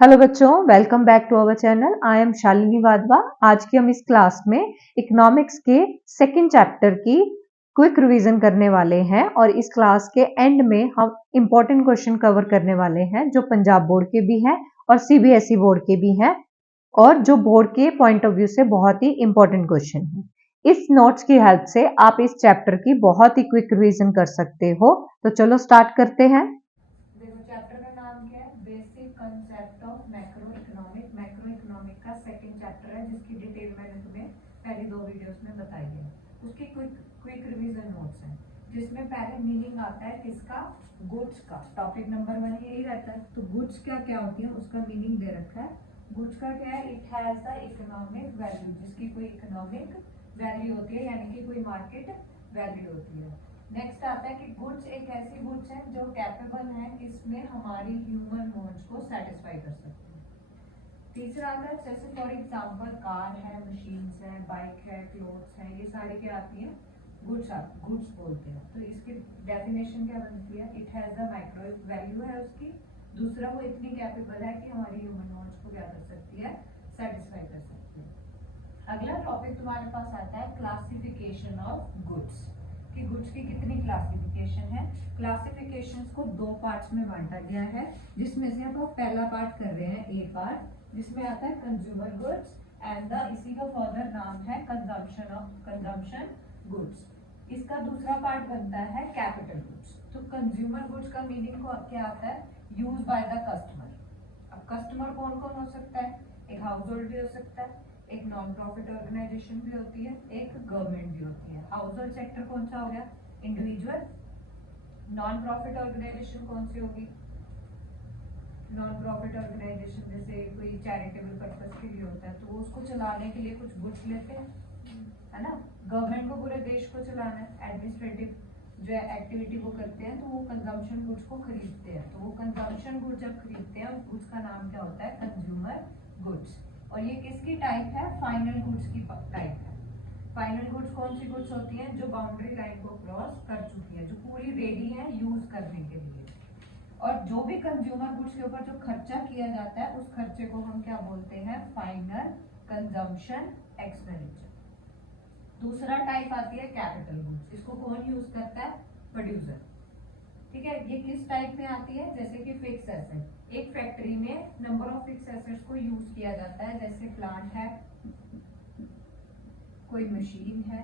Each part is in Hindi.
हेलो बच्चों, welcome back to our channel. I am Shalini Wadhwa. आज की हम इस क्लास में इकोनॉमिक्स के सेकंड चैप्टर की क्विक रिवीजन करने वाले हैं और इस क्लास के एंड में हम इंपॉर्टेंट क्वेश्चन कवर करने वाले हैं जो पंजाब बोर्ड के भी हैं और सीबीएसई बोर्ड के भी हैं और जो बोर्ड के पॉइंट ऑफ व्यू से बहुत ही इंपॉर्टेंट क्वेश्चन है। इस नोट्स की हेल्प से आप इस चैप्टर की बहुत ही क्विक रिवीजन कर सकते हो। तो चलो स्टार्ट करते हैं। देखो चैप्टर का नाम क्या है, basic concept of macro economic. Macro economic का सेकंड चैप्टर है जिसकी डिटेल मैंने तुम्हें पहली दो वीडियोस में बताई है। उसकी क्विक रिवीजन नोट्स हैं जिसमें पहले मीनिंग आता है किसका, गुड्स का। टॉपिक नंबर 1 यही रहता है। तो गुड्स क्या क्या होती है उसका मीनिंग दे रखा है। गुड्स का क्या है, it has the economic value, जिसकी कोई इकोनॉमिक वैल्यू होती है यानी कि कोई मार्केट वैल्यू होती है। नेक्स्ट आता है कि गुड्स एक ऐसी गुड्स है जो कैपेबल है इसमें हमारी ह्यूमन वांट्स को सेटिस्फाई कर सकते हैं। तीसरा आता है जैसे फॉर एग्जांपल कार है, मशीन्स है, बाइक है, क्लोथ्स है, ये सारी क्या आती है, गुड्स गुड्स बोलते हैं। तो इसकी डेफिनेशन क्या बनती है, it has a micro value है उसकी। दूसरा वो इतनी कैपेबल है कि हमारी ह्यूमन वांट्स को क्या कर सकती है, सेटिस्फाई कर सकती है। अगला टॉपिक तुम्हारे पास आता है क्लासिफिकेशन ऑफ गुड्स, कि गुड्स की कितनी क्लासिफिकेशन है। क्लासिफिकेशंस को दो पार्ट्स में बांटा गया है जिसमें से हम पहला पार्ट कर रहे हैं, ए पार्ट, जिसमें आता है कंज्यूमर गुड्स एंड द इसी का फर्दर नाम है कंजम्पशन गुड्स। इसका दूसरा पार्ट बनता है कैपिटल गुड्स। तो कंज्यूमर गुड्स का मीनिंग क्या आता है, यूज बाय द कस्टमर। अब कस्टमर कौन कौन हो सकता है, एक हाउस होल्ड भी हो सकता है, एक नॉन प्रॉफिट ऑर्गेनाइजेशन भी होती है, एक गवर्नमेंट भी होती है। हाउस होल्ड सेक्टर कौन सा हो गया, इंडिविजुअल। नॉन प्रॉफिट ऑर्गेनाइजेशन कौन सी होगी, नॉन प्रॉफिट ऑर्गेनाइजेशन जैसे कोई चैरिटेबल पर्पस के लिए होता है तो वो उसको चलाने के लिए कुछ गुड्स लेते हैं, है ना। गवर्नमेंट को पूरे देश को चलाना है, एडमिनिस्ट्रेटिव जो एक्टिविटी वो करते हैं तो वो कंजम्पशन गुड्स को खरीदते हैं। तो वो कंजम्पशन गुड्स जब खरीदते हैं उस गुड्स का नाम क्या होता है, कंज्यूमर गुड्स। और ये किसकी टाइप है, फाइनल गुड्स की टाइप है। फाइनल गुड्स कौन सी गुड्स होती हैं, जो बाउंड्री लाइन को क्रॉस कर चुकी है, जो पूरी रेडी है यूज करने के लिए। और जो भी कंज्यूमर गुड्स के ऊपर जो खर्चा किया जाता है उस खर्चे को हम क्या बोलते हैं, फाइनल कंजम्पशन एक्सपेंडिचर। दूसरा टाइप आती है कैपिटल गुड्स। इसको कौन यूज करता है, प्रोड्यूसर। ठीक है, ये किस टाइप में आती है, जैसे कि फिक्स एसेट। एक फैक्ट्री में नंबर ऑफ फिक्स एसेट्स को यूज किया जाता है, जैसे प्लांट है, कोई मशीन है,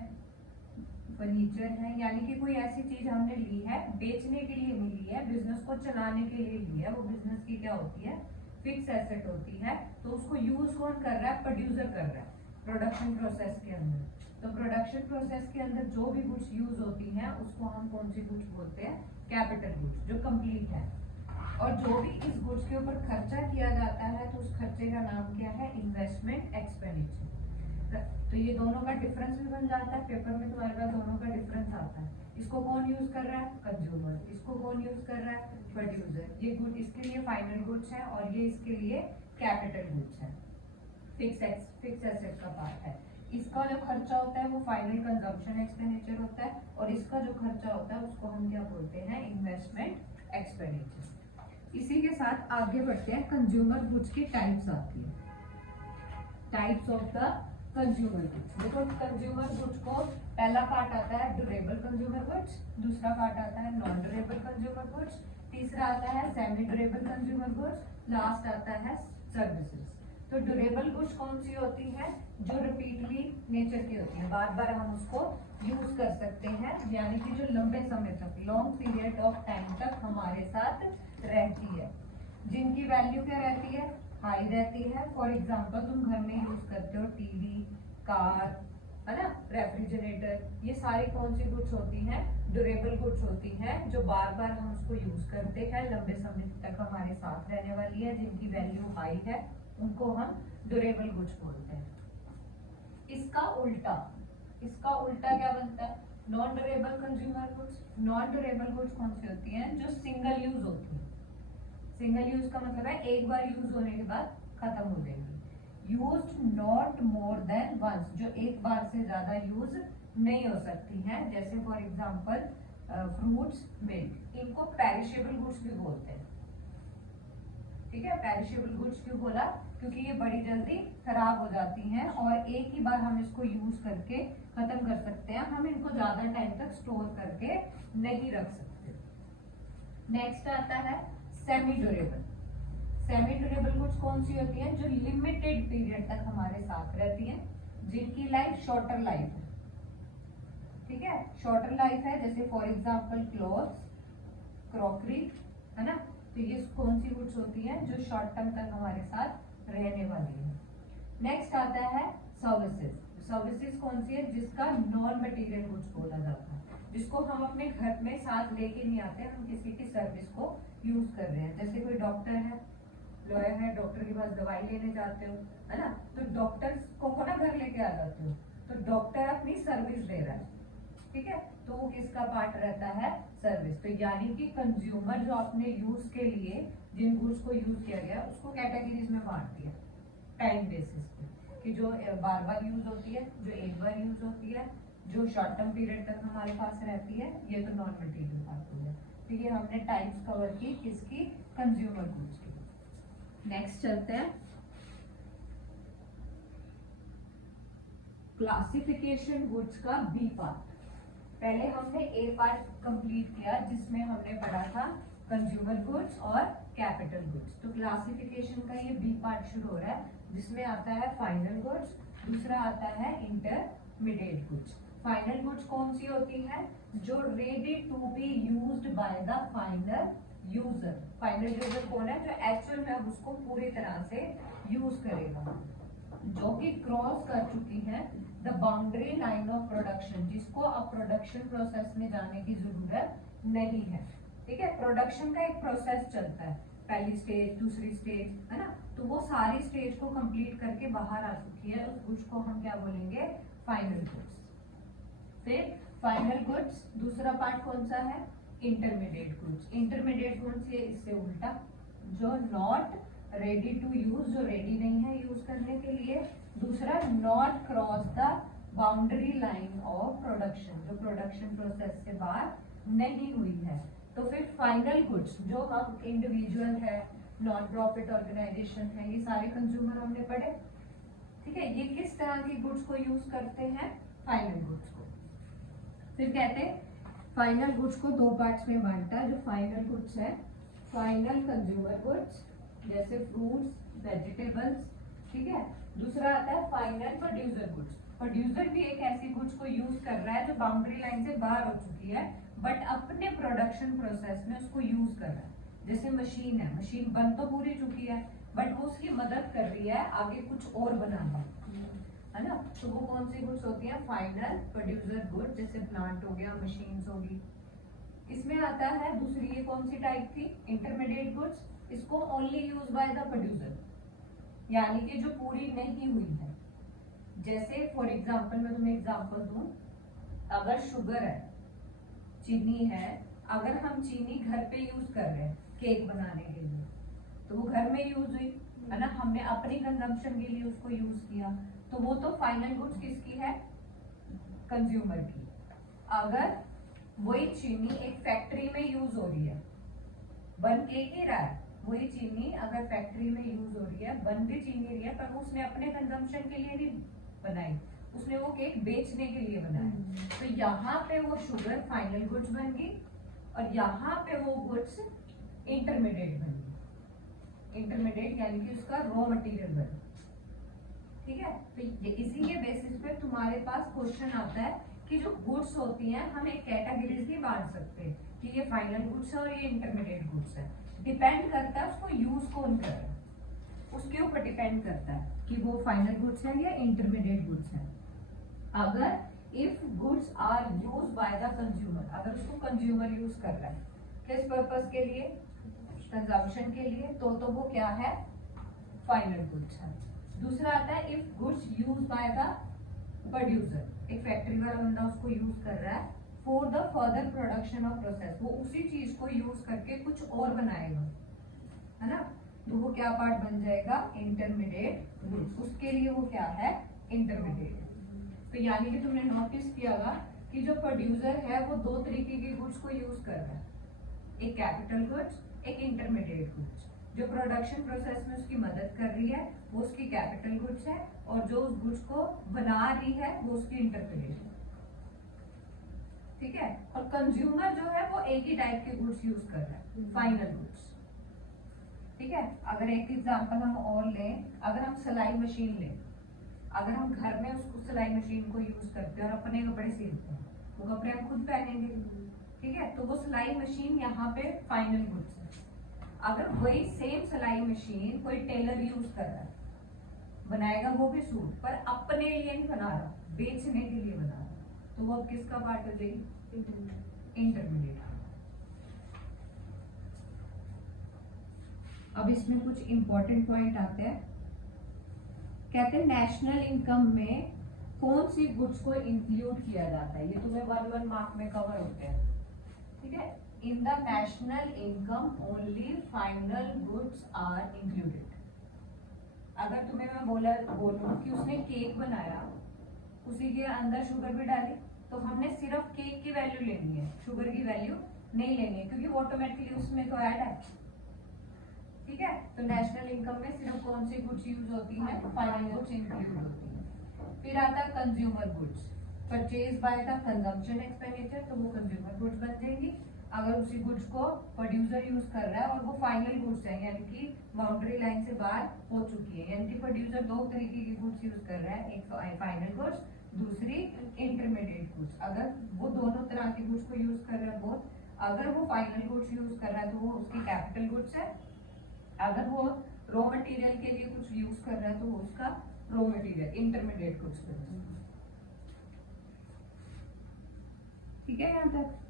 फर्नीचर है, यानी कि कोई ऐसी चीज हमने ली है, बेचने के लिए नहीं ली है, बिजनेस को चलाने के लिए ली है। वो बिजनेस की क्या होती है, फिक्स एसेट होती है। तो उसको यूज कौन कर रहा है, प्रोड्यूसर कर रहा है प्रोडक्शन प्रोसेस के अंदर। तो प्रोडक्शन प्रोसेस के अंदर जो भी गुड्स यूज होती हैं उसको हम कौन सी गुड्स बोलते हैं, कैपिटल गुड्स, जो कंप्लीट है। और जो भी इस गुड्स के ऊपर खर्चा किया जाता है तो उस खर्चे का नाम क्या है, इन्वेस्टमेंट एक्सपेंडिचर। तो ये दोनों का डिफरेंस भी बन जाता है, पेपर में तुम्हारे पास दोनों का डिफरेंस आता है। इसको कौन यूज कर रहा है, कंज्यूमर। इसको कौन यूज कर रहा है, प्रोड्यूसर। ये गुड इसके लिए फाइनल गुड्स है और ये इसके लिए कैपिटल गुड्स है, फिक्स एसेट का पार्ट है। इसका जो खर्चा होता है वो फाइनल कंजम्पशन एक्सपेंडिचर होता है और इसका जो खर्चा होता है उसको हम क्या बोलते हैं, इन्वेस्टमेंट एक्सपेंडिचर। इसी के साथ आगे बढ़ते हैं, कंज्यूमर गुड्स की टाइप्स आती है, types of the consumer goods. देखो कंज्यूमर गुड्स को पहला पार्ट आता है ड्यूरेबल कंज्यूमर गुड्स, दूसरा पार्ट आता है नॉन ड्यूरेबल कंज्यूमर गुड्स, तीसरा आता है semi durable consumer goods, last आता है सर्विसेज। तो ड्यूरेबल गुड्स कौन सी होती है, जो रिपीटली नेचर की होती है, बार बार हम उसको यूज कर सकते हैं, यानी कि जो लंबे समय तक, लॉन्ग पीरियड ऑफ टाइम तक हमारे साथ रहती है, जिनकी वैल्यू क्या रहती है, हाई रहती है। फॉर एग्जाम्पल तुम घर में यूज करते हो टीवी, कार, है ना, रेफ्रिजरेटर, ये सारी कौन सी गुड्स होती हैं, ड्यूरेबल गुड्स होती हैं, जो बार बार हम उसको यूज करते हैं, लंबे समय तक हमारे साथ रहने वाली है, जिनकी वैल्यू हाई है, उनको हम ड्यूरेबल गुड्स बोलते हैं। इसका उल्टा क्या बनता है, non durable consumer goods. Non durable goods कौन सी होती हैं, जो सिंगल यूज होती है। सिंगल यूज का मतलब है एक बार यूज होने के बाद खत्म हो जाएगी। Used not more than once, जो एक बार से ज्यादा यूज नहीं हो सकती हैं, जैसे फॉर एग्जांपल फ्रूट्स, मिल्क, इनको पेरिशेबल गुड्स भी बोलते हैं। ठीक है, पेरिशेबल गुड्स क्यों बोला, क्योंकि ये बड़ी जल्दी खराब हो जाती हैं और एक ही बार हम इसको यूज करके खत्म कर सकते हैं, हम इनको ज्यादा टाइम तक स्टोर करके नहीं रख सकते। नेक्स्ट आता है semi durable. Semi durable goods कौन सी होती हैं, जो लिमिटेड पीरियड तक हमारे साथ रहती हैं, जिनकी लाइफ शॉर्टर लाइफ है। ठीक है, शॉर्टर लाइफ है, जैसे फॉर एग्जांपल क्लॉथ्स, क्रॉकरी, है ना। तो ये कौन सी गुड्स होती हैं जो शॉर्ट टर्म तक हमारे साथ रहने वाली है। नेक्स्ट आता है सर्विसेज। सर्विसेज कौन सी है, जिसका नॉन मटेरियल गुड्स बोला जाता है, जिसको हम अपने घर में साथ लेके नहीं आते, हम किसी की सर्विस को यूज कर रहे हैं। जैसे कोई डॉक्टर है, लॉयर है, डॉक्टर के पास दवाई लेने जाते हो, है ना, तो डॉक्टर को ना घर लेके आ जाते हो, तो डॉक्टर अपनी सर्विस दे रहा है। ठीक है, तो वो किसका पार्ट रहता है, सर्विस। तो यानी कि कंज्यूमर जो अपने यूज के लिए जिन गुड्स को यूज किया गया उसको कैटेगरीज में बांट दिया टाइम बेसिस पे, कि जो बार बार यूज होती है, जो एक बार यूज होती है, जो शॉर्ट टर्म पीरियड तक हमारे पास रहती है, ये तो नॉन मटेरियल पार्ट हो गया। तो ये हमने टाइप्स कवर की किसकी, कंज्यूमर गुड्स की। नेक्स्ट चलते हैं क्लासिफिकेशन गुड्स का बी पार्ट। पहले हमने ए पार्ट कंप्लीट किया जिसमें हमने पढ़ा था कंज्यूमर गुड्स और कैपिटल गुड्स। तो क्लासिफिकेशन का ये बी पार्ट शुरू हो रहा है, जिसमें आता है फाइनल गुड्स, दूसरा आता है इंटरमीडिएट गुड्स। फाइनल गुड्स कौन सी होती है, जो ready to be used by the final user. Final user कौन है, जो एक्चुअल में अब उसको पूरी तरह से यूज करेगा, जो कि क्रॉस कर चुकी है the boundary line of production, जिसको अब प्रोडक्शन प्रोसेस में जाने की जरूरत नहीं है। ठीक है, प्रोडक्शन का एक प्रोसेस चलता है, पहली स्टेज, दूसरी स्टेज, है ना, तो वो सारी स्टेज को कंप्लीट करके बाहर आ चुकी है, उस गुड्स को हम क्या बोलेंगे, फाइनल गुड्स। फिर फाइनल गुड्स दूसरा पार्ट कौन सा है, इंटरमीडिएट गुड्स। इंटरमीडिएट गुड्स ये इससे उल्टा, जो नॉट रेडी टू यूज, जो रेडी नहीं है यूज करने के लिए। दूसरा not cross the boundary line of production, जो प्रोडक्शन प्रोसेस से बाहर नहीं हुई है। तो फिर फाइनल गुड्स, जो हम इंडिविजुअल है, नॉन प्रॉफिट ऑर्गेनाइजेशन है, ये सारे कंज्यूमर हमने पढ़े। ठीक है, ये किस तरह की गुड्स को यूज करते हैं, फाइनल गुड्स को। फिर कहते हैं फाइनल गुड्स को दो पार्ट्स में बांटा है। जो फाइनल गुड्स है, फाइनल कंज्यूमर गुड्स, जैसे फ्रूट्स, वेजिटेबल्स, ठीक है। दूसरा आता है फाइनल प्रोड्यूसर गुड्स। प्रोड्यूसर भी एक ऐसी गुड्स को यूज कर रहा है जो बाउंड्री लाइन से बाहर हो चुकी है, बट अपने प्रोडक्शन प्रोसेस में उसको यूज कर रहा है। जैसे मशीन है, मशीन बन तो पूरी चुकी है, बट वो उसकी मदद कर रही है आगे कुछ और बनाना, है ना। तो वो कौन सी गुड्स होती है, फाइनल प्रोड्यूसर गुड, जैसे प्लांट हो गया, मशीन्स होगी। इसमें आता है दूसरी, ये कौन सी टाइप थी, इंटरमीडिएट गुड्स। इसको only use by the producer, यानी कि जो पूरी नहीं हुई है। जैसे फॉर एग्जांपल मैं तुम्हें एग्जांपल दूं, अगर शुगर है, चीनी है, अगर हम चीनी घर पे यूज कर रहे हैं केक बनाने के लिए, तो वो घर में यूज हुई, है ना, हमने अपनी कंजम्पशन के लिए उसको यूज किया, तो वो तो फाइनल गुड्स किसकी है, कंज्यूमर की। अगर वही चीनी एक फैक्ट्री में यूज हो रही है, बन केक ही रहा है, वही चीनी अगर फैक्ट्री में यूज हो रही है, बन भी चीनी रही है, पर उसने अपने कंजम्पशन के लिए नहीं बनाई, उसने वो केक बेचने के लिए बनाया। तो यहाँ पे वो शुगर फाइनल गुड्स बन गई और यहाँ पे वो गुड्स इंटरमीडिएट बन गई। इंटरमीडिएट यानी कि उसका रॉ मटेरियल बन। ठीक है, तो इसी के बेसिस पे तुम्हारे पास क्वेश्चन आता है कि जो गुड्स होती हैं हम एक कैटेगरीज भी बांट सकते हैं कि ये फाइनल गुड्स है और ये इंटरमीडिएट गुड्स है। डिपेंड करता है उसको यूज कौन कर रहा है, उसके ऊपर डिपेंड करता है कि वो फाइनल गुड्स है या इंटरमीडिएट गुड्स है। अगर if goods are use by the consumer, अगर उसको कंज्यूमर यूज कर रहा है किस पर्पस के लिए, कंजम्पशन के लिए, तो वो क्या है, फाइनल गुड्स है। दूसरा आता है if goods use by the producer, एक फैक्ट्री वाला बंदा उसको यूज कर रहा है for the further production of process, वो उसी चीज को यूज करके कुछ और बनाएगा, है ना, तो वो क्या पार्ट बन जाएगा, इंटरमीडिएट गुड्स। उसके लिए वो क्या है, इंटरमीडिएट। तो यानी कि तुमने नोटिस किया होगा कि जो प्रोड्यूसर है वो दो तरीके की गुड्स को यूज कर रहा है, एक कैपिटल गुड्स, एक इंटरमीडिएट गुड्स। जो प्रोडक्शन प्रोसेस में उसकी मदद कर रही है वो उसकी कैपिटल गुड्स है, और जो उस गुड्स को बना रही है वो उसकी इंटरमीडिएट है। ठीक है, और कंज्यूमर जो है वो एक ही टाइप के गुड्स यूज कर रहा है, फाइनल गुड्स। ठीक है, अगर एक एग्जांपल हम और लें, अगर हम सिलाई मशीन लें, अगर हम घर में उसको सिलाई मशीन को यूज करते हैं और अपने कपड़े सिलते हैं, वो कपड़े हम खुद पहनेंगे। ठीक है, तो वो सिलाई मशीन यहाँ पे फाइनल गुड्स है। अगर वही सेम सिलाई मशीन कोई टेलर यूज कर रहा है, बनाएगा वो भी सूट, पर अपने लिए नहीं बना रहा, बेचने के लिए बना रहा, तो वो अब किसका पार्ट हो जाएगी? इंटरमीडिएट। अब इसमें कुछ इंपॉर्टेंट पॉइंट आते हैं। कहते हैं नेशनल इनकम में कौन सी गुड्स को इंक्लूड किया जाता है, ये तुम्हें 1 मार्क में कवर होते हैं। ठीक है, in the national income only final goods are included. अगर तुम्हें मैं बोलूं कि उसने केक बनाया, उसी के अंदर शुगर भी डाली, तो हमने सिर्फ केक की वैल्यू लेनी है, शुगर की वैल्यू नहीं लेनी है, क्योंकि वो ऑटोमेटिकली उसमें तो ऐड है। ठीक है, तो नेशनल इनकम में सिर्फ कौन सी गुड्स यूज होती हैं? फाइनल गुड्स इंक्लूड होती हैं। फिर आता है consumer goods, purchase by the consumption expenditure, तो वो कंज्यूमर गुड्स बन जाएंगी। अगर उसी गुड्स को प्रोड्यूसर यूज कर रहा है और वो फाइनल गुड्स है, यानी कि बाउंड्री लाइन से बाहर हो चुकी है, यानी कि प्रोड्यूसर 2 तरीके की गुड्स यूज कर रहा है, एक फाइनल गुड्स, दूसरी इंटरमीडिएट गुड्स। अगर वो दोनों तरह की गुड्स को यूज कर रहा है बोथ, अगर वो फाइनल गुड्स यूज कर रहा है तो वो उसकी कैपिटल गुड्स है, अगर वो रॉ मटेरियल के लिए कुछ यूज कर रहा है तो वो उसका रॉ मटेरियल इंटरमीडिएट गुड्स कर रहा है। ठीक है, यहाँ तक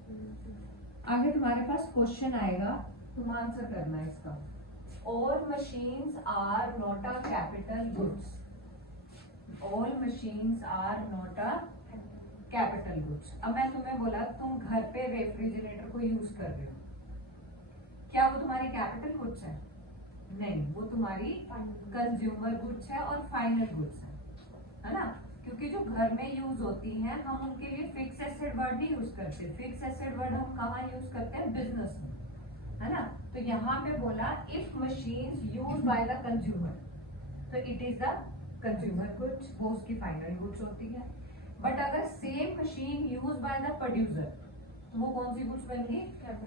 आगे तुम्हारे पास क्वेश्चन आएगा, तुम आंसर करना है इसका। All machines are not a capital goods, all machines are not a capital goods. अब मैं तुम्हें बोला तुम घर पे रेफ्रिजरेटर को यूज कर रहे हो, क्या वो तुम्हारी कैपिटल गुड्स है? नहीं, वो तुम्हारी कंज्यूमर गुड्स है और फाइनल गुड्स है ना, क्योंकि जो घर में यूज होती हैं हम उनके लिए फिक्स एसेट वर्ड नहीं यूज करते। फिक्स एसेट वर्ड हम कहाँ यूज करते हैं? बिजनेस में, है ना। तो यहाँ पे बोला if machines use by the consumer, तो it is the consumer goods, वो उसकी फाइनल गुड्स होती है। बट अगर same machine use by the producer, तो वो कौन सी गुड्स बन गई?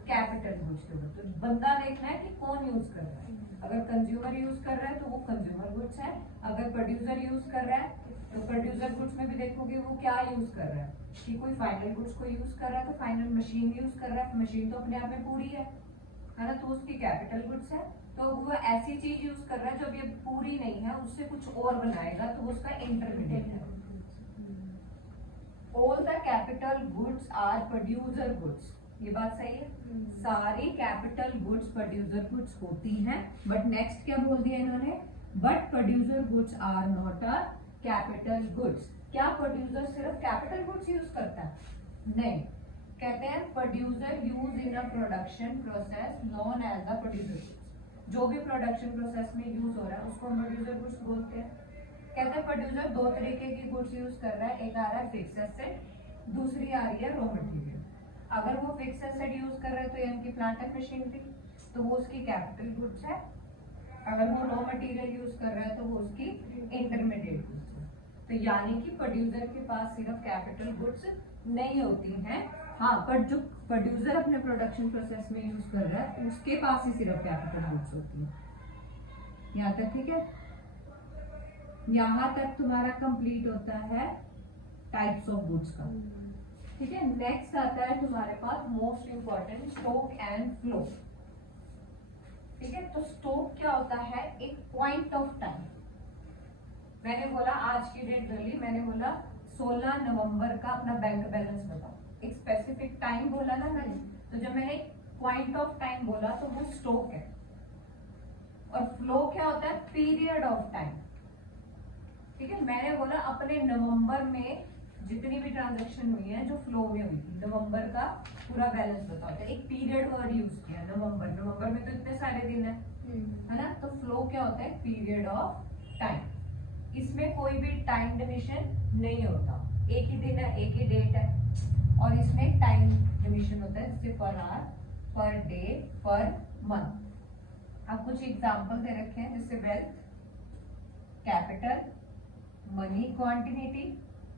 कैपिटल गुड्स के ऊपर। तो बंदा देखना है कि कौन यूज कर रहा है। अगर कंज्यूमर यूज कर रहा है तो वो कंज्यूमर गुड्स है, अगर प्रोड्यूसर यूज कर रहा है तो प्रोड्यूसर गुड्स में भी देखोगे वो क्या यूज कर रहा है, कि कोई फाइनल गुड्स को यूज कर रहा है तो फाइनल मशीन यूज कर रहा है, मशीन तो अपने आप में पूरी है ना, तो उसकी कैपिटल गुड्स है। तो वो ऐसी चीज यूज कर रहा है जो अभी पूरी नहीं है, उससे कुछ और बनाएगा, तो उसका इंटरमीडिएट है। All the capital goods are producer goods, ये बात सही है। सारी कैपिटल गुड्स प्रोड्यूसर गुड्स होती हैं, बट नेक्स्ट क्या बोल दिया इन्होंने? But producer goods are not a capital goods. क्या प्रोड्यूसर सिर्फ कैपिटल गुड्स यूज करता है? नहीं, कहते हैं producer use in a production process known as the producer goods. जो भी प्रोडक्शन प्रोसेस में यूज हो रहा है उसको प्रोड्यूसर गुड्स बोलते हैं। कहते हैं प्रोड्यूसर 2 तरीके की गुड्स यूज कर रहा है, एक आ रहा है फिक्स एसेट, दूसरी आ रही है रॉ मटेरियल। अगर वो फिक्स एसेट यूज कर रहा है तो यानी कि प्लांट एंड मशीनरी, तो वो उसकी कैपिटल गुड्स है। अगर वो रॉ मटेरियल यूज कर रहा है तो वो उसकी इंटरमीडिएट गुड्स है। तो यानी कि प्रोड्यूसर के पास सिर्फ कैपिटल गुड्स नहीं होती हैं, हाँ, पर जो प्रोड्यूसर अपने प्रोडक्शन प्रोसेस में यूज कर रहा है उसके पास ही सिर्फ कैपिटल गुड्स होती है। यहाँ तक ठीक है? यहाँ तक तुम्हारा कंप्लीट होता है टाइप्स ऑफ गुड्स का। ठीक है, नेक्स्ट आता है तुम्हारे पास most important stock and flow. ठीक है, तो स्टॉक क्या होता है? एक पॉइंट ऑफ टाइम। मैंने बोला आज की डेट कर ली, मैंने बोला 16 नवंबर का अपना बैंक बैलेंस बताओ, एक स्पेसिफिक टाइम बोला ना मैंने, तो जब मैंने पॉइंट ऑफ टाइम बोला तो वो स्टॉक है। और फ्लो क्या होता है? Period of time. ठीक है, मैंने बोला अपने नवंबर में जितनी भी ट्रांजैक्शन हुई है जो फ्लो में हुई थी, नवंबर का पूरा बैलेंस बताओ, तो एक पीरियड वर्ड यूज किया, नवंबर। नवंबर में तो इतने सारे दिन है ना, तो फ्लो क्या होता है? Period of time. इसमें कोई भी टाइम डिविजन नहीं होता, एक ही दिन है, एक ही डेट है, और इसमें टाइम डिविजन होता है जैसे per hour, per day, per month. अब कुछ एग्जाम्पल दे रखे हैं जैसे वेल्थ, कैपिटल, मनी क्वांटिटी।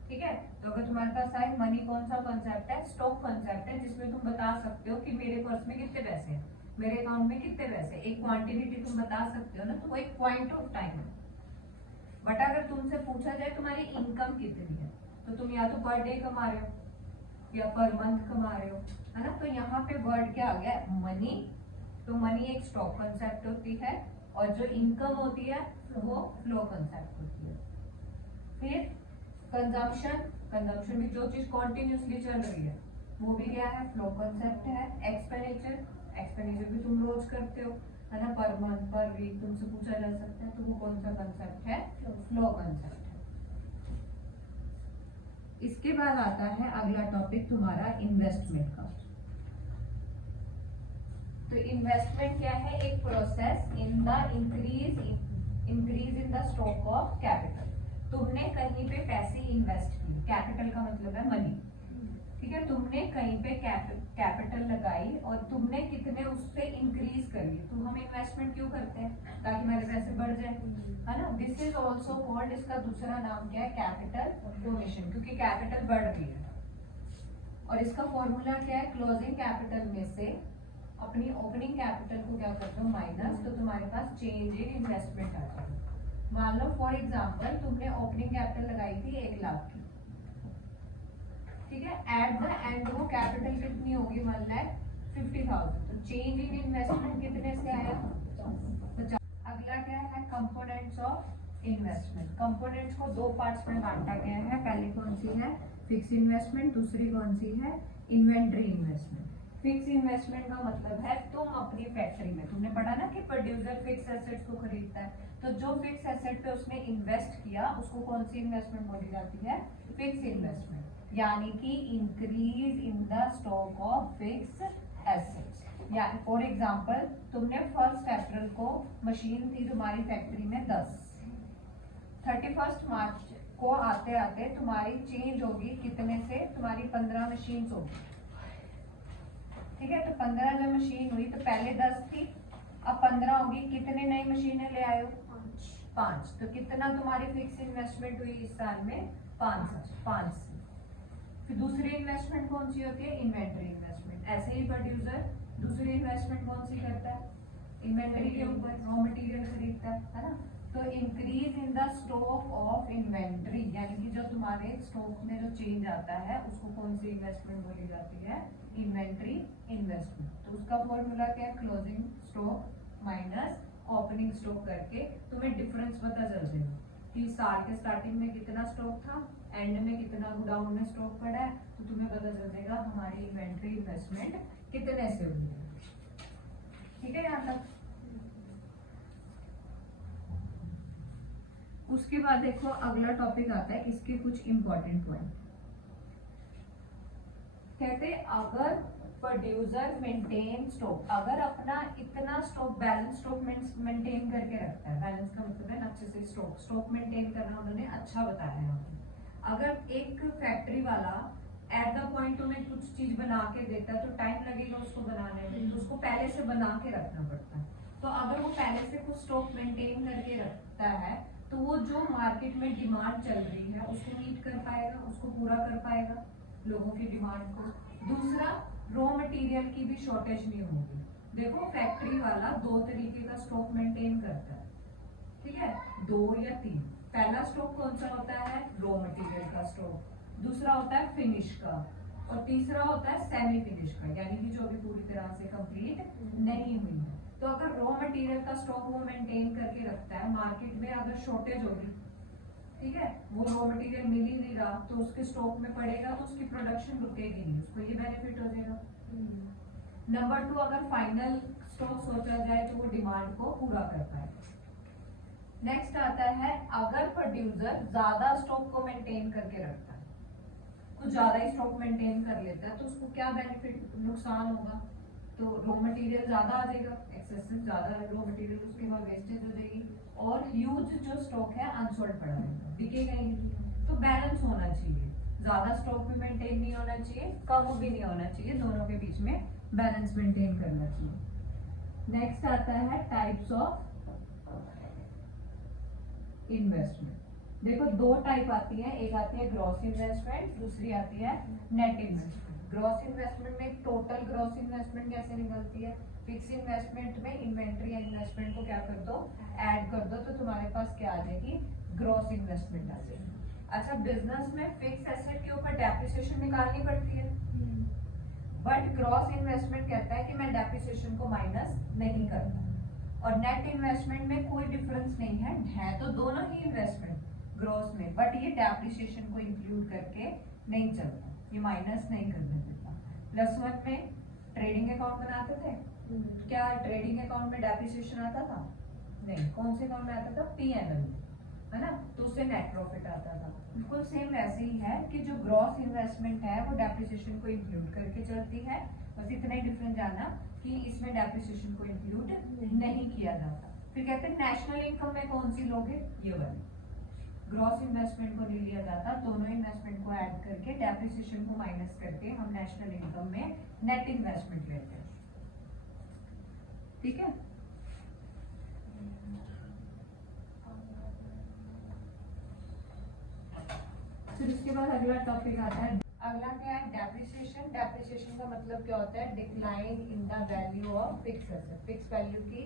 ठीक है, तो अगर तुम्हारे पास आए मनी कौन सा कॉन्सेप्ट है, स्टॉक कॉन्सेप्ट है, जिसमें तुम बता सकते हो कि मेरे पर्स में कितने पैसे हैं, मेरे अकाउंट में कितने पैसे, एक क्वांटिटी तुम बता सकते हो ना, तो वो एक पॉइंट ऑफ टाइम है। बट अगर तुमसे पूछा जाए तुम्हारी इनकम कितनी है, तो तुम या तो पर डे कमा रहे हो या पर मंथ कमा रहे हो, है ना। तो यहाँ पे वर्ड क्या आ गया, मनी। तो मनी एक स्टॉक कॉन्सेप्ट होती है और जो इनकम होती है वो फ्लो कॉन्सेप्ट होती है। फिर कंजम्पशन, कंजम्पशन भी जो चीज कॉन्टिन्यूसली चल रही है वो भी क्या है, फ्लो कॉन्सेप्ट है। एक्सपेंडिचर, एक्सपेंडिचर भी तुम रोज करते हो, है ना, पर मंथ पर वीक तुमसे पूछा जा सकता है, तो वो कौन सा कंसेप्ट है, फ्लो कंसेप्ट है। इसके बाद आता है अगला टॉपिक तुम्हारा इन्वेस्टमेंट का। तो इन्वेस्टमेंट क्या है, एक process in the increase in the stock of capital. तुमने कहीं पे पैसे इन्वेस्ट किए, कैपिटल का मतलब है मनी, ठीक है, तुमने कहीं पे कैपिटल लगाई और तुमने कितने उससे इंक्रीज करी। तो हम इन्वेस्टमेंट क्यों करते हैं, ताकि हमारे पैसे बढ़ जाए, है ना। दिस इज ऑल्सो कॉल्ड, इसका दूसरा नाम क्या है, कैपिटल फॉर्मेशन, क्योंकि कैपिटल बढ़ रही है। और इसका फॉर्मूला क्या है, क्लोजिंग कैपिटल में से अपनी ओपनिंग कैपिटल को क्या करते हो, माइनस, तो तुम्हारे पास चेंज इन इन्वेस्टमेंट आ जाएगा। मान लो फॉर एग्जांपल तुमने ओपनिंग कैपिटल लगाई थी 1 लाख की, ठीक है, एट द एंड वो कैपिटल कितनी होगी, 1,50,000। तो चेंज इन इन्वेस्टमेंट कितने से आया, 50। अगला क्या है, कंपोनेंट्स ऑफ इन्वेस्टमेंट। कंपोनेंट्स को 2 पार्ट्स में बांटा गया है। पहली कौन सी है, फिक्स इन्वेस्टमेंट, दूसरी कौन सी है, इन्वेंट्री इन्वेस्टमेंट। फिक्स इन्वेस्टमेंट का मतलब है तुम अपनी फैक्ट्री में, तुमने पढ़ा ना कि प्रोड्यूसर फिक्स एसेट्स को खरीदता है, तो जो फिक्स एसेट पे उसने इन्वेस्ट किया उसको कौन सी इन्वेस्टमेंट बोली जाती है, फिक्स इन्वेस्टमेंट। यानी कि increase in the stock of fix assets. या फॉर एग्जांपल तुमने 1 अप्रैल को मशीन थी तुम्हारी फैक्ट्री में 10, 31 मार्च को आते आते तुम्हारी चेंज होगी कितने से, तुम्हारी 15 मशीन होगी, ठीक है। तो 15 जब मशीन हुई तो पहले 10 थी, अब 15 होगी, कितने नई मशीनें ले आए हो, 5। तो कितना तुम्हारी फिक्स इन्वेस्टमेंट हुई इस साल में, 5। फिर दूसरी इन्वेस्टमेंट कौन सी होती है, इन्वेंट्री इन्वेस्टमेंट। ऐसे ही प्रोड्यूसर दूसरी इन्वेस्टमेंट कौन सी करता है, इन्वेंट्री के ऊपर रॉ मटेरियल खरीदता है ना। तो increase in the stock of inventory, यानी कि जो तुम्हारे स्टॉक में जो चेंज आता है उसको कौन सी इन्वेस्टमेंट बोली जाती है, इन्वेंट्री इन्वेस्टमेंट। तो उसका फॉर्मूला क्या है, closing stock minus opening stock करके तुम्हें डिफरेंस पता चल जाएगा कि साल के स्टार्टिंग में कितना स्टॉक था, एंड में कितना गोडाउन में स्टॉक पड़ा है, तो तुम्हें पता चल जाएगा हमारी इन्वेंट्री इन्वेस्टमेंट कितने से हुई है। ठीक है यहाँ तक। उसके बाद देखो अगला टॉपिक आता है, इसके कुछ इंपॉर्टेंट पॉइंट। कहते अगर प्रोड्यूसर मेंटेन स्टॉक, अगर अपना इतना स्टॉक बैलेंस स्टॉक मेंटेन करके रखता है, बैलेंस का मतलब है अच्छे से स्टॉक मेंटेन करना उन्होंने अच्छा बताया है। अगर एक फैक्ट्री वाला एट द पॉइंट तुम्हें कुछ चीज बना के देता है तो टाइम लगेगा उसको बनाने में, तो उसको पहले से बना के रखना पड़ता है। तो अगर वो पहले से कुछ स्टॉक मेंटेन करके रखता है तो वो जो मार्केट में डिमांड चल रही है उसको मीट कर पाएगा, उसको पूरा कर पाएगा लोगों की डिमांड को। दूसरा, रॉ मटेरियल की भी शॉर्टेज नहीं होगी। देखो फैक्ट्री वाला 2 तरीके का स्टॉक मेंटेन करता है, ठीक है, 2 या 3। पहला स्टॉक कौन सा होता है, रॉ मटेरियल का स्टॉक, दूसरा होता है फिनिश का, और तीसरा होता है सेमी फिनिश का, यानी कि जो भी पूरी तरह से कंप्लीट नहीं हुई है। तो अगर रॉ मटेरियल का स्टॉक वो मेंटेन करके रखता है, मार्केट में अगर शॉर्टेज होगी, ठीक है, वो रॉ मटेरियल मिल ही नहीं रहा, तो उसके स्टॉक में पड़ेगा तो उसकी प्रोडक्शन रुकेगी नहीं, उसको ये बेनिफिट हो जाएगा। नंबर 2, अगर फाइनल स्टॉक सोचा जाए तो वो डिमांड को पूरा कर पाएगा। नेक्स्ट आता है, अगर प्रोड्यूसर ज्यादा स्टॉक को मेंटेन करके रखता है, कुछ ज्यादा ही स्टॉक मेंटेन कर लेता है, तो उसको क्या बेनिफिट, नुकसान होगा। तो रॉ मटेरियल ज्यादा आ जाएगा, एक्सेसिव ज्यादा रॉ मटेरियल, उसके बाद वेस्टेज हो जाएगी, और ह्यूज जो स्टॉक है अनसोल्ड पड़ा रहेगा, बिकेगा ही नहीं। तो बैलेंस होना चाहिए, ज्यादा स्टॉक भी मेंटेन नहीं होना चाहिए, कम भी नहीं होना चाहिए, दोनों के बीच में बैलेंस मेंटेन करना चाहिए। नेक्स्ट आता है टाइप्स ऑफ इन्वेस्टमेंट। देखो दो टाइप आती है, एक आती है ग्रॉस इन्वेस्टमेंट, दूसरी आती है नेट इन्वेस्टमेंट। ग्रॉस इन्वेस्टमेंट में टोटल ग्रॉस इन्वेस्टमेंट कैसे निकलती है, फिक्स इन्वेस्टमेंट में इन्वेंट्री इन्वेस्टमेंट को क्या कर दो, ऐड कर दो, तो तुम्हारे पास क्या आ जाएगी, ग्रॉस इन्वेस्टमेंट आ जाएगी। अच्छा, बिजनेस में फिक्स एसेट के ऊपर डेप्रिसिएशन निकालनी पड़ती है, बट ग्रॉस इन्वेस्टमेंट कहता है कि मैं डेप्रिसिएशन को माइनस नहीं करता। और नेट इन्वेस्टमेंट में कोई डिफरेंस नहीं है तो दोनों ही इन्वेस्टमेंट ग्रॉस में, बट ये डेप्रिसिएशन को इंक्लूड करके नहीं चलता, ये माइनस नहीं करने देता। +1 में ट्रेडिंग अकाउंट बनाते थे, क्या ट्रेडिंग अकाउंट में डेप्रिसिएशन आता था, नहीं, कौन से अकाउंट में आता था, P&L, है ना, तो उससे नेट प्रॉफिट आता था। बिल्कुल सेम वैसे ही है कि जो ग्रॉस इन्वेस्टमेंट है वो डेप्रिसिएशन को इंक्लूड करके चलती है, बस इतना ही डिफरेंस जाना कि इसमें डेप्रिसिएशन को इंक्लूड नहीं किया जाता। फिर कहते हैं नेशनल इनकम में कौन सी लोगे, ये वाली, ग्रॉस इन्वेस्टमेंट को नहीं लिया जाता, दोनों इन्वेस्टमेंट को ऐड करके डेप्रिसिएशन को माइनस करके हम नेशनल इनकम में नेट इन्वेस्टमेंट लेते हैं। ठीक है, फिर उसके बाद अगला टॉपिक आता है, अगला क्या है, डेप्रिसिएशन। डेप्रिसिएशन का मतलब क्या होता है, decline in the value of fix asset, fix value की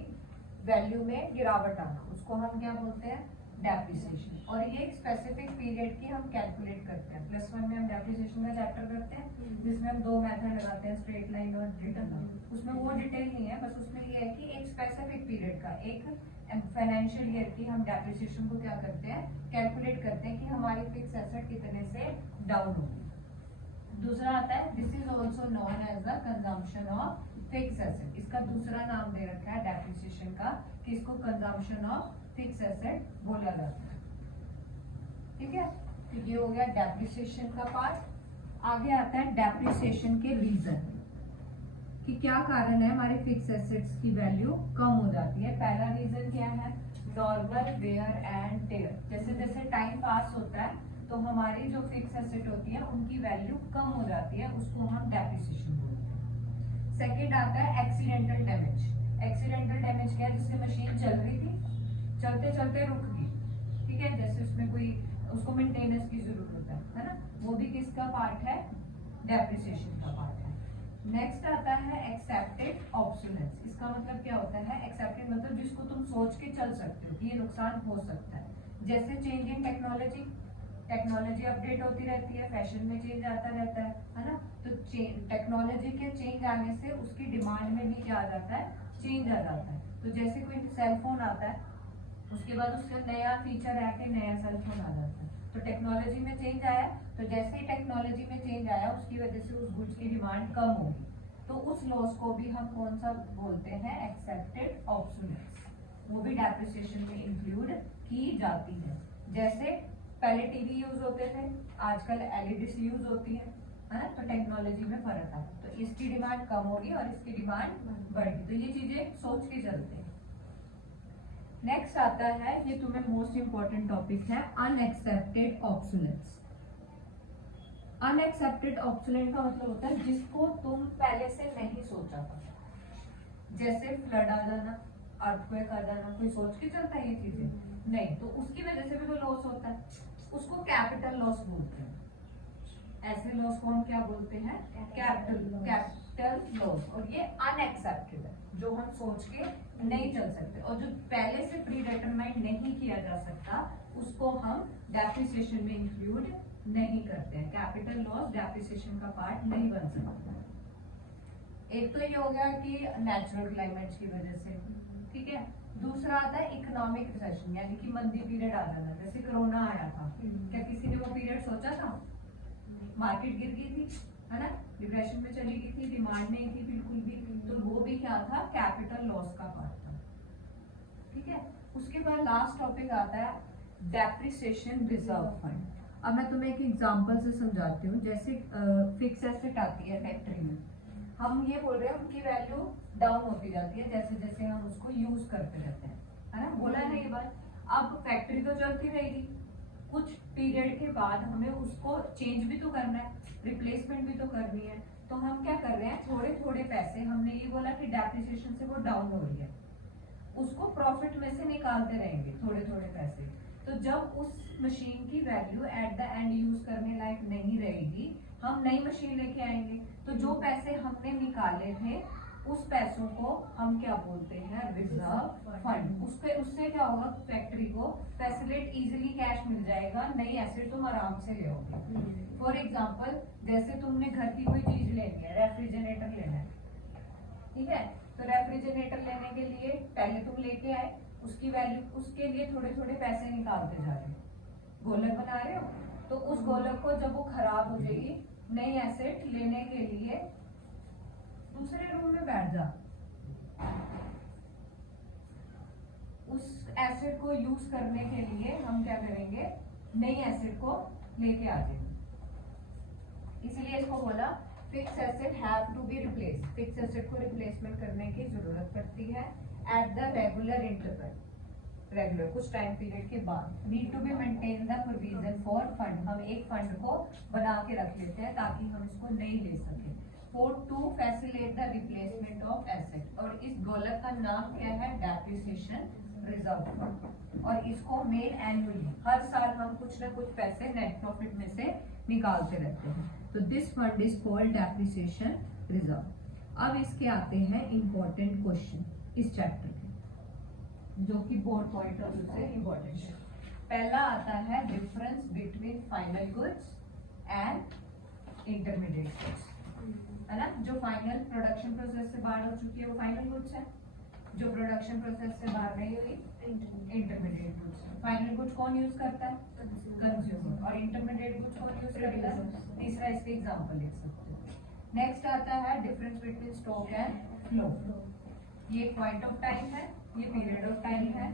वैल्यू में गिरावट आना, उसको हम क्या बोलते हैं, डेप्रिसिएशन। और ये एक स्पेसिफिक पीरियड की हम कैलकुलेट करते हैं। +1 में हम डेप्रिसिएशन का चैप्टर करते हैं जिसमें हम दो मेथड लगाते हैं, स्ट्रेट लाइन और रिटर्न लाइन। उसमें वो डिटेल नहीं है, बस उसमें ये है कि एक स्पेसिफिक पीरियड का, एक फाइनेंशियल ईयर की हम डेप्रिसिएशन को क्या करते हैं, कैलकुलेट करते हैं कि हमारी फिक्स एसेट कितने से डाउन होगी। दूसरा आता है, this is also known as the consumption of fix asset. इसका दूसरा नाम दे रखा है डेप्रिसिएशन का कि इसको कंजम्पशन ऑफ फिक्स एसेट बोला जाता है। ठीक है, तो ये हो गया डेप्रिसिएशन का पार्ट। आगे आता है डेप्रिसिएशन के रीजन, कि क्या कारण है हमारे फिक्स एसेट्स की वैल्यू कम हो जाती है। पहला रीजन क्या है, नॉर्मल वेयर एंड टेयर। जैसे जैसे टाइम पास होता है तो हमारी जो फिक्स एसेट होती है उनकी वैल्यू कम हो जाती है, उसको हम डेप्रिसिएशन बोलते हैं। सेकेंड आता है एक्सीडेंटल डैमेज। एक्सीडेंटल डैमेज क्या है, जिससे मशीन चल रही थी, चलते चलते रुक गई, ठीक है, जैसे उसमें कोई, उसको मेंटेनेंस की जरूरत होता है ना, वो भी किसका पार्ट है, डेप्रिसिएशन का पार्ट है। नेक्स्ट आता है एक्सेप्टेड ऑब्सोलेंस। इसका मतलब क्या होता है, एक्सेप्टेड मतलब जिसको तुम सोच के चल सकते हो कि ये नुकसान हो सकता है। जैसे change in technology, technology update होती रहती है, फैशन में चेंज आता रहता है ना, तो टेक्नोलॉजी के चेंज आने से उसकी डिमांड में भी क्या आ जाता है, चेंज आ जाता है। तो जैसे कोई सेलफोन आता है, उसके बाद उसका नया फीचर है कि नया सेलफोन आ जाता है, तो टेक्नोलॉजी में चेंज आया, तो जैसे ही टेक्नोलॉजी में चेंज आया उसकी वजह से उस गुड्स की डिमांड कम होगी, तो उस लॉस को भी हम कौन सा बोलते हैं, एक्सेप्टेड ऑब्सोलेंस। वो भी डेप्रिसिएशन में इंक्लूड की जाती है। जैसे पहले टीवी यूज होते थे, आजकल एलईडी यूज होती है ना, तो टेक्नोलॉजी में फर्क आता है, तो इसकी डिमांड कम होगी और इसकी डिमांड बढ़ेगी, तो ये चीजें सोच के चलते हैं। नेक्स्ट आता है, ये तुम्हें मोस्ट इंपॉर्टेंट टॉपिक है, अनएक्सेप्टेड ऑब्सोलेंस। अनएक्सेप्टेड ऑब्सोलेंस का मतलब होता है जिसको तुम पहले से नहीं सोचा था। जैसे फ्लड आ जाना, अर्थक्वेक आ जाना, कोई सोच के चलता है ये चीजें नहीं, तो उसकी वजह से भी कोई लॉस होता है, उसको कैपिटल लॉस बोलते हैं। ऐसे लॉस को हम क्या बोलते हैं, कैपिटल लॉस। और ये अनएक्सेप्टेड है, जो हम सोच के नहीं चल सकते और जो पहले से प्री डिटरमाइंड नहीं किया जा सकता, उसको हम डेप्रिसिएशन में इंक्लूड नहीं करते हैं। कैपिटल लॉस डेप्रिसिएशन का पार्ट नहीं बन सकता। एक तो ये हो गया कि नेचुरल क्लाइमेट की वजह से, ठीक है। दूसरा आता है इकोनॉमिक रिसेशन, यानी कि मंदी पीरियड आ जाना, जैसे कोरोना आया था, क्या किसी ने वो पीरियड सोचा था, मार्केट गिर गई थी, है ना, डिप्रेशन में चली गई थी, डिमांड नहीं थी बिल्कुल भी, तो वो भी क्या था, कैपिटल लॉस का पार्ट था, ठीक है। उसके बाद लास्ट टॉपिक आता है डेप्रिसिएशन रिजर्व फंड। अब मैं तुम्हें एक एग्जांपल से समझाती हूँ। जैसे फिक्स एसेट आती है फैक्ट्री में, हम ये बोल रहे हैं उनकी वैल्यू डाउन होती जाती है जैसे जैसे हम उसको यूज करते रहते हैं, है ना, बोला है ना ये बात। अब फैक्ट्री तो चलती रहेगी, कुछ पीरियड के बाद हमें उसको चेंज भी तो करना है, रिप्लेसमेंट भी तो करनी है, तो तो हम क्या कर रहे हैं, थोड़े थोड़े पैसे, हमने ये बोला कि डेप्रिसिएशन से वो डाउन हो रही है, उसको प्रॉफिट में से निकालते रहेंगे थोड़े थोड़े पैसे। तो जब उस मशीन की value at the end use करने लायक नहीं रहेगी, हम नई मशीन लेके आएंगे। तो जो पैसे हमने निकाले थे उस पैसों को हम क्या बोलते हैं, रिजर्व फंड। उससे क्या होगा, फैक्ट्री को फैसिलिट इजीली कैश मिल जाएगा, नई एसेट तुम आराम से ले आओगे। फॉर एग्जांपल, जैसे तुमने घर की कोई चीज लेनी है, रेफ्रिजरेटर लेना है, ठीक है, तो रेफ्रिजरेटर लेने के लिए पहले तुम लेके आए, उसकी वैल्यू, उसके लिए थोड़े थोड़े पैसे निकालते जा रहे हो, गोलक बना रहे हो, तो उस गोलक को जब वो खराब हो जाएगी, नई एसेट लेने के लिए दूसरे रूम में बैठ जा, उस एसिड को यूज करने के लिए हम क्या करेंगे, नई एसिड को लेके आ जाएंगे। इसीलिए इसको बोला fix asset have to be replace, fix asset को रिप्लेसमेंट करने की जरूरत पड़ती है at the regular interval, regular कुछ टाइम पीरियड के बाद। Need to be maintain the provision for fund, हम एक फंड को बना के रख लेते हैं ताकि हम इसको नहीं ले सके। For to facilitate the replacement of asset, और इस गोलक का नाम क्या है, डेप्रिसिएशन रिजर्व फंड, और इसको मेड एनुअली, हर साल हम कुछ ना कुछ पैसे नेट प्रॉफिट में से निकालते रहते हैं। तो this fund is called depreciation reserve. अब इसके आते हैं इंपॉर्टेंट क्वेश्चन इस चैप्टर के, जो कि बोर्ड पॉइंट ऑफ व्यू से इंपॉर्टेंट है। पहला आता है difference between final goods and intermediate goods, है ना। जो फाइनल प्रोडक्शन प्रोसेस से बाहर हो चुकी है वो फाइनल गुड्स है, जो प्रोडक्शन प्रोसेस से बाहर नहीं हुई इंटरमीडिएट गुड्स है। फाइनल गुड्स कौन यूज करता है, कंज्यूमर, और इंटरमीडिएट गुड्स कौन यूज करता है, तीसरा इसके एग्जांपल लिख सकते हो। नेक्स्ट आता है difference between stock and flow, ये पॉइंट ऑफ टाइम है, ये पीरियड ऑफ टाइम है,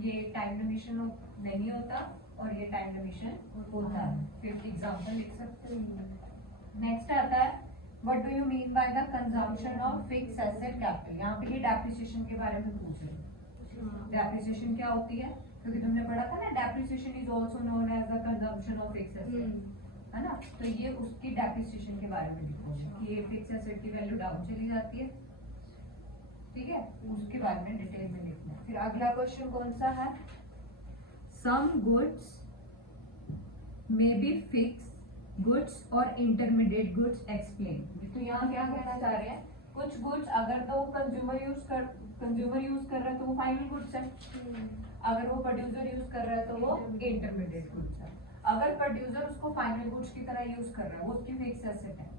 ये टाइम लिमिशन नहीं होता और ये टाइम लिमिशन होता है, फिर एग्जांपल लिख सकते हो। नेक्स्ट आता है what do you mean by the consumption of fix asset capital, यहाँ पे ये डेप्रिसिएशन के बारे में पूछ रहे हैं। डेप्रिसिएशन क्या होती है, क्योंकि तुमने पढ़ा था ना, depreciation is also known as the consumption of fix asset, है ना। तो ये उसकी डेप्रिसिएशन के बारे में लिखोगे कि ये फिक्स एसेट की वैल्यू डाउन चली जाती है, ठीक है, उसके बारे में डिटेल में लिखना। फिर अगला क्वेश्चन कौन सा है, some goods may be fix goods और इंटरमीडिएट गुड्स एक्सप्लेन। तो यहाँ क्या कहना चाह रहे हैं, कुछ गुड्स अगर तो कंज्यूमर यूज कर रहा है तो वो फाइनल गुड्स है, अगर वो प्रोड्यूसर यूज कर रहा है तो वो इंटरमीडिएट गुड्स है। अगर प्रोड्यूसर उसको फाइनल गुड्स की तरह यूज कर रहा है, वो उसकी फिक्स एसेट है,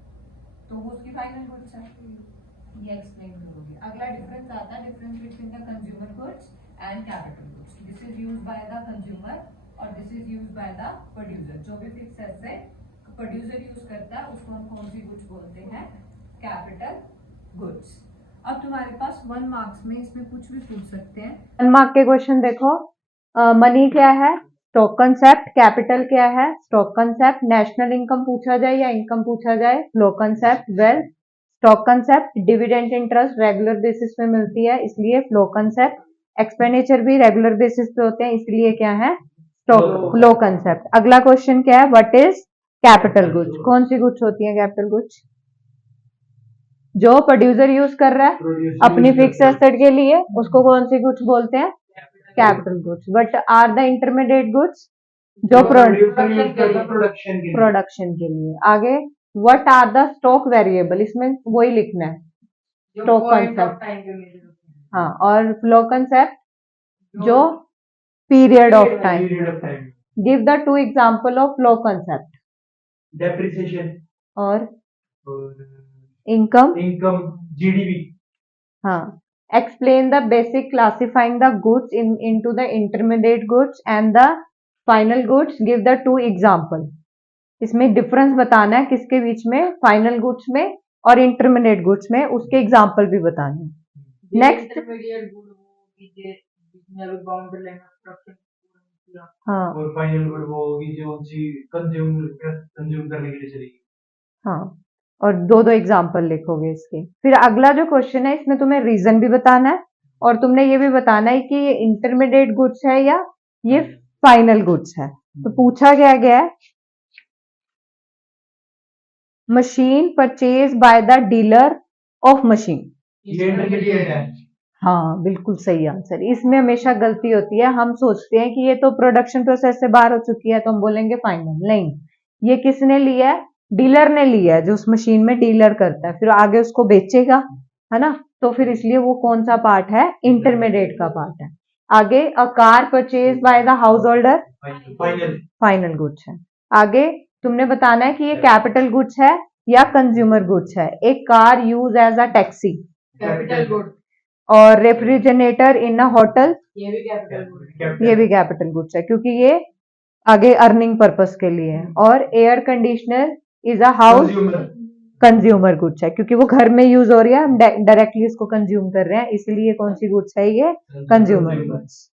तो वो उसकी फाइनल गुड्स है, ये एक्सप्लेन करोगे। अगला डिफरेंस आता है difference between the consumer goods and capital goods, this is used by the consumer और this is used by the producer. जो भी फिक्स एसेट प्रोड्यूसर यूज करता है उसको हम कौन सी गुड्स बोलते हैं, कैपिटल गुड्स। अब तुम्हारे पास 1 मार्क्स में इसमें कुछ भी पूछ सकते हैं। 1 मार्क के क्वेश्चन देखो, मनी क्या है, स्टॉक कंसेप्ट, कैपिटल क्या है, स्टॉक कंसेप्ट, नेशनल इनकम पूछा जाए या इनकम पूछा जाए, flow concept, wealth, stock concept, dividend interest regular basis पे मिलती है इसलिए फ्लो कंसेप्ट, एक्सपेंडिचर भी रेगुलर बेसिस पे होते हैं इसलिए क्या है, स्टॉक फ्लो कंसेप्ट। अगला क्वेश्चन क्या है, व्हाट इज कैपिटल गुड्स, कौन सी गुड्स होती है कैपिटल गुड्स, जो प्रोड्यूसर यूज कर रहा है अपनी फिक्स एसेट के लिए उसको कौन सी गुड्स बोलते हैं, capital goods. But are the intermediate goods, जो प्रोडक्शन के लिए। आगे what are the stock variable, इसमें वही लिखना है, स्टॉक कंसेप्ट, हाँ, और फ्लो कंसेप्ट जो period of time. Give the 2 example of flow concept, depreciation और इनकम जीडीपी, हाँ। Explain the basic classifying the goods into the intermediate goods and the final goods, give the 2 example. इसमें डिफरेंस बताना है किसके बीच में, फाइनल गुड्स में और इंटरमीडिएट गुड्स में, उसके एग्जांपल भी बताने हैं। नेक्स्ट, हाँ, और फाइनल गुड वो होगी जो कंज्यूम करने के लिए चलेगी, हाँ, और 2 एग्जाम्पल लिखोगे इसके। फिर अगला जो क्वेश्चन है इसमें तुम्हें रीजन भी बताना है और तुमने ये भी बताना है कि ये इंटरमीडिएट गुड्स है या ये फाइनल गुड्स है। तो पूछा क्या गया है, machine purchase by the dealer of machine. ये इंटरमीडिएट है। हाँ बिल्कुल सही आंसर। इसमें हमेशा गलती होती है, हम सोचते हैं कि ये तो प्रोडक्शन प्रोसेस से बाहर हो चुकी है तो हम बोलेंगे फाइनल। नहीं, ये किसने लिया है? डीलर ने लिया है, जो उस मशीन में डीलर करता है, फिर आगे उसको बेचेगा, है ना। तो फिर इसलिए वो कौन सा पार्ट है? इंटरमीडिएट का पार्ट है। आगे, a car purchase by the house holder, final. Final goods है। आगे तुमने बताना है कि ये कैपिटल गुड्स है या कंज्यूमर गुड्स है। एक car use as a taxi, capital good, और रेफ्रिजरेटर इन अ होटल, ये भी कैपिटल गुड। ये भी कैपिटल गुड्स है क्योंकि ये आगे अर्निंग पर्पस के लिए है। और air conditioner is a house consumer goods है क्योंकि वो घर में यूज हो रही है, हम डायरेक्टली इसको कंज्यूम कर रहे हैं, इसलिए कौन सी गुड्स है? ये कंज्यूमर गुड्स।